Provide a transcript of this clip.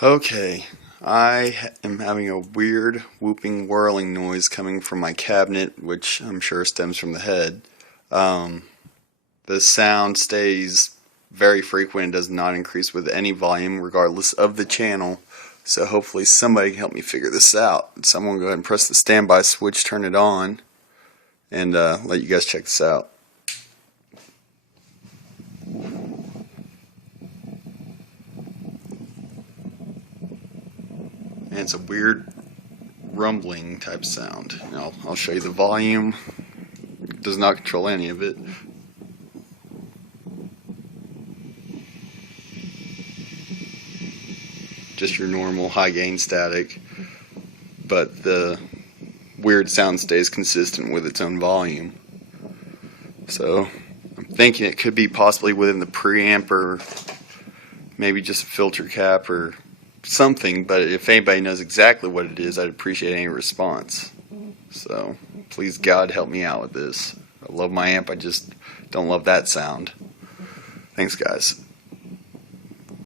Okay, I am having a weird whooping whirling noise coming from my cabinet, which I'm sure stems from the head. Um, the sound stays very frequent and does not increase with any volume regardless of the channel. So hopefully somebody can help me figure this out. So I'm going to go ahead and press the standby switch, turn it on, and let you guys check this out. And it's a weird rumbling type sound. I'll show you the volume. It does not control any of it. Just your normal high gain static, but the weird sound stays consistent with its own volume. So I'm thinking it could be possibly within the preamp or maybe just a filter cap or something, but if anybody knows exactly what it is, I'd appreciate any response. So please God help me out with this. I love my amp, I just don't love that sound. Thanks guys.